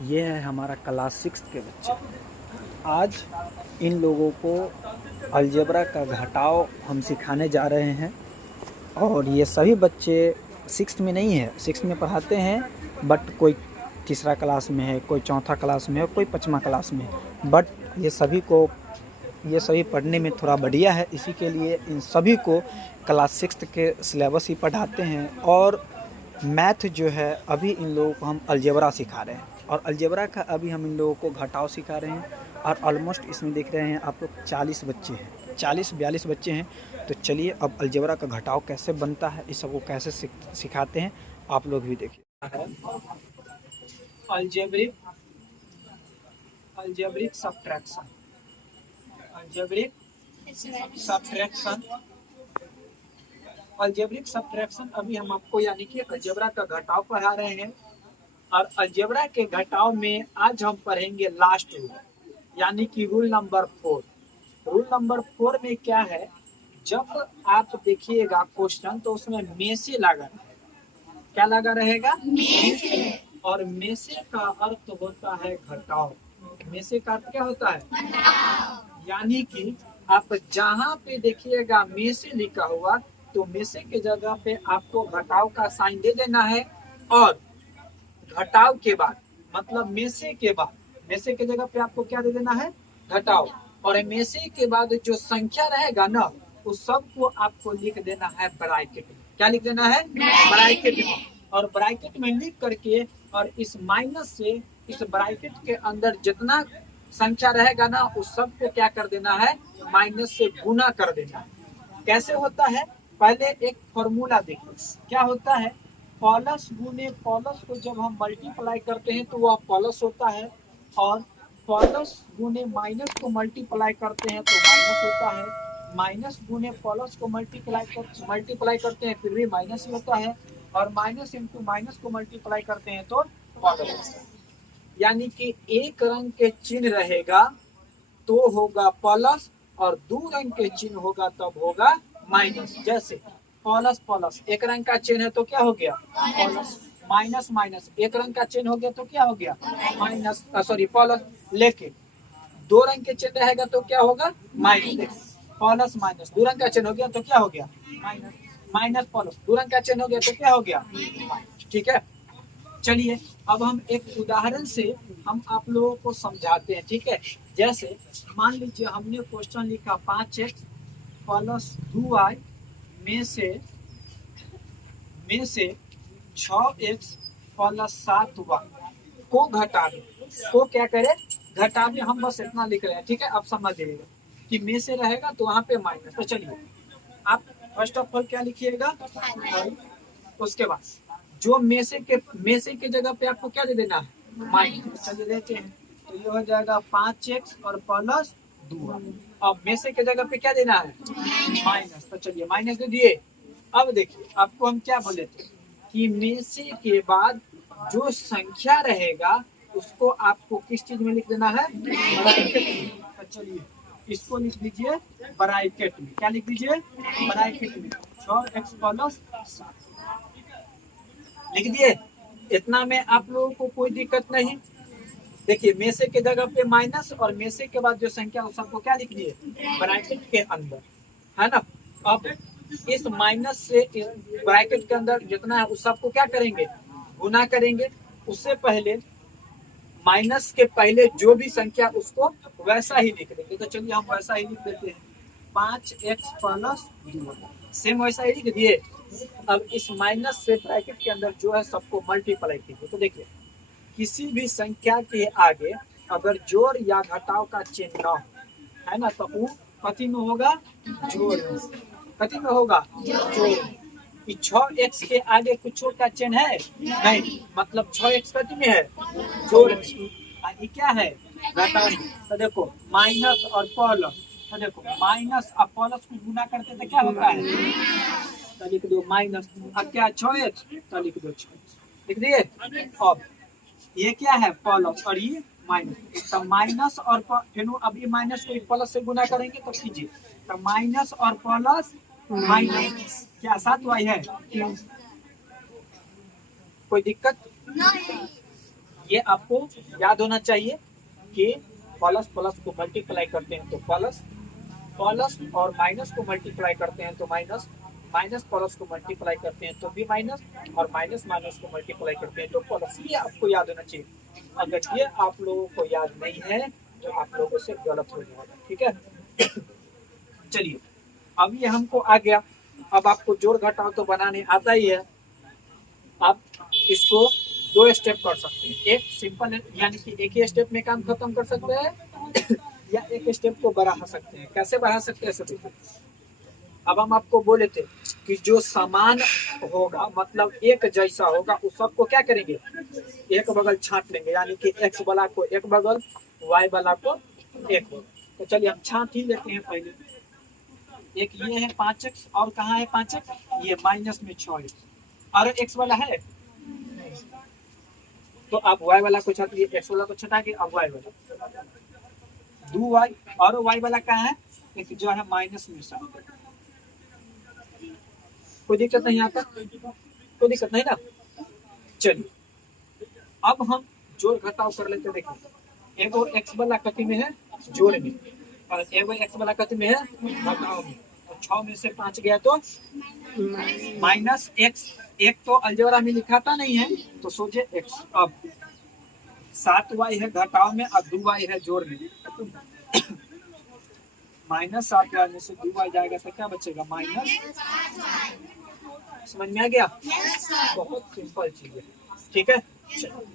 ये है हमारा क्लास 6 के बच्चे। आज इन लोगों को अलजेब्रा का घटाव हम सिखाने जा रहे हैं। और ये सभी बच्चे 6th में नहीं है, 6th में पढ़ाते हैं, बट कोई तीसरा क्लास में है, कोई चौथा क्लास में है, कोई 5वां क्लास में है। बट ये सभी पढ़ने में थोड़ा बढ़िया है, इसी के लिए इन सभी को क्लास 6th के सिलेबस ही पढ़ाते हैं। और मैथ जो है अभी इन लोगों को हम अलजेब्रा सिखा रहे हैं, और अलजेब्रा का अभी हम इन लोगों को घटाव सिखा रहे हैं। और ऑलमोस्ट इसमें देख रहे हैं आप लोग 40 बच्चे हैं, 40-42 बच्चे हैं। तो चलिए अब अलजेब्रा का घटाव कैसे बनता है, इस सबको कैसे सिखाते हैं, आप लोग भी देखिए। Algebraic algebraic subtraction algebraic subtraction algebraic subtraction अभी हम आपको यानी कि अलजेब्रा का घटाव पढ़ा रहे हैं। और अलजेब्रा के घटाव में आज हम पढ़ेंगे लास्ट रूल, यानी कि रूल नंबर 4। रूल नंबर 4 में क्या है, जब आप देखिएगा क्वेश्चन तो उसमें में से लगा रहेगा। क्या लगा रहेगा? में से। और में से का अर्थ होता है घटाव। में से का अर्थ क्या होता है? यानी कि आप जहाँ पे देखिएगा में से लिखा हुआ, तो में से के जगह पे आपको घटाव का साइन दे देना है। और घटाव के बाद मतलब में से के बाद, में से के जगह पे आपको क्या दे देना है? घटाव। और में से के बाद जो संख्या रहेगा ना, उस सब को आपको लिख देना है ब्रैकेट में। क्या लिख देना है? ब्रैकेट में। और ब्रैकेट में लिख करके और इस माइनस से इस ब्रैकेट के अंदर जितना संख्या रहेगा ना, उस सब को क्या कर देना है? माइनस से गुना कर देना है। कैसे होता है? पहले एक फॉर्मूला देखो, क्या होता है? प्लस गुने प्लस को जब हम मल्टीप्लाई करते हैं तो वह प्लस होता है, और प्लस गुने माइनस को मल्टीप्लाई करते हैं तो माइनस होता है, माइनस गुने प्लस को मल्टीप्लाई करते हैं फिर भी माइनस ही होता है, और माइनस इंटू माइनस को मल्टीप्लाई करते हैं तो प्लस। यानी कि एक रंग के चिन्ह रहेगा तो होगा प्लस, और दो रंग के चिन्ह होगा तब होगा माइनस। जैसे प्लस प्लस एक रंग का चिन्ह है तो क्या हो गया? प्लस। माइनस माइनस एक रंग का चिन्ह हो गया तो क्या हो गया? Minus, sorry plus. लेकिन दो रंग के चिन्ह रहेगा तो क्या होगा? माइनस। प्लस माइनस दो रंग का चिन्ह हो गया तो क्या हो गया? माइनस। माइनस प्लस दो रंग का चिन्ह हो गया तो क्या हो गया? माइनस। ठीक है, चलिए अब हम एक उदाहरण से हम आप लोगों को समझाते हैं। ठीक है, जैसे मान लीजिए हमने क्वेश्चन लिखा 5x प्लस 2y में से 6x प्लस 7y को घटा दे। को क्या करे? घटा दे। हम बस इतना लिख रहे हैं, ठीक है। अब समझ लीजिएगा कि में से रहेगा तो वहां पे माइनस। तो चलिए आप फर्स्ट ऑफ ऑल क्या लिखिएगा, उसके बाद जो में से के जगह पे आपको क्या दे देना है? माइनस। चलिए देते हैं, तो ये हो जाएगा 5x और प्लस 2। अब में से के जगह पे क्या देना है? माइनस। तो चलिए माइनस दे दिए। अब देखिए आपको हम क्या बोले थे कि में से के बाद जो संख्या रहेगा उसको आपको किस चीज में लिख देना है? ब्रैकेट में। तो चलिए इसको लिख दीजिए ब्रैकेट में। क्या लिख दीजिए? ब्रैकेट में 6x प्लस 7 लिख दिए। इतना में आप लोगों को कोई दिक्कत नहीं। देखिए में से के जगह पे माइनस, और में से के बाद जो संख्या उस सबको क्या लिख दिए? ब्रैकेट के अंदर, है ना। अब इस माइनस से इस ब्रैकेट के अंदर जितना है उस सबको क्या करेंगे? गुना करेंगे। उससे पहले माइनस के पहले जो भी संख्या उसको वैसा ही लिख देंगे। तो चलिए हम वैसा ही लिख देते हैं, 5x प्लस 2 सेम वैसा ही लिख दिए। अब इस माइनस से ब्रैकेट के अंदर जो है सबको मल्टीप्लाई कीजिए। तो देखिए किसी भी संख्या के आगे अगर जोड़ या घटाव का चिन्ह न हो, है ना, तो वो कथी में होगा? जोड़। कथी में होगा? जोड़। 6x के आगे कुछ का चिन्ह है नहीं, मतलब 6x कथी में है? जोड़। ये क्या है? घटाव। तो देखो माइनस और प्लस, तो देखो माइनस और प्लस को गुना करते तो क्या होता है? तो लिख दो माइनस। अब क्या? 6x, तो लिख दो 6x। लिख दिए। अब ये क्या है? प्लस, और ये माइनस। तो माइनस और फिर अब ये माइनस को प्लस से गुना करेंगे तो कीजिए, तो माइनस और प्लस माइनस। क्या 7y है? कोई दिक्कत? ये आपको याद होना चाहिए कि प्लस प्लस को मल्टीप्लाई करते हैं तो प्लस, प्लस और माइनस को मल्टीप्लाई करते हैं तो माइनस, माइनस प्लस को मल्टीप्लाई करते हैं तो भी माइनस, और माइनस माइनस को मल्टीप्लाई करते हैं तो प्लस। ये आपको याद होना चाहिए। अगर ये आप लोगों को याद नहीं है तो आप लोगों से गलत हो जाएगा, ठीक है। चलिए अब ये हमको आ गया। अब आपको जोड़ घटाव तो बनाने आता ही है। आप इसको दो स्टेप कर सकते हैं, एक सिंपल यानी कि एक ही स्टेप में काम खत्म कर सकते हैं या एक स्टेप को बढ़ा सकते हैं। कैसे बढ़ा सकते हैं सभी? अब हम आपको बोले थे कि जो समान होगा मतलब एक जैसा होगा उस सबको क्या करेंगे, एक बगल छांट लेंगे, यानी कि एक्स वाला को एक बगल, वाई वाला को एक बगल। तो चलिए हम छांट ही लेते हैं पहले। एक ये है 5x और कहाँ है 5x, ये माइनस में 6x, और एक्स वाला है तो आप y वाला को छाटिए, एक्स वाला को छटा के अब y वाला 2y, और y वाला कहाँ है, एक जो है माइनस में 7। कोई दिक्कत नहीं आता, कोई दिक्कत नहीं ना। चलिए अब हम जोड़ घटाव कर लेते। देखिए एगो एक्स वाला कथी में है, जोड़ में, और एगो एक्स वाला कथी में है, घटाव में। तो 6 में से 5 गया तो माइनस एक्स, एक तो अलजेब्रा में लिखाता नहीं है तो सोचे एक्स। अब 7y है घटाव में और 2y है जोड़ में, माइनस 7y में से 2y जाएगा तो क्या बचेगा, माइनस। समझ में आ गया? बहुत सिंपल चीज है, ठीक है। चलो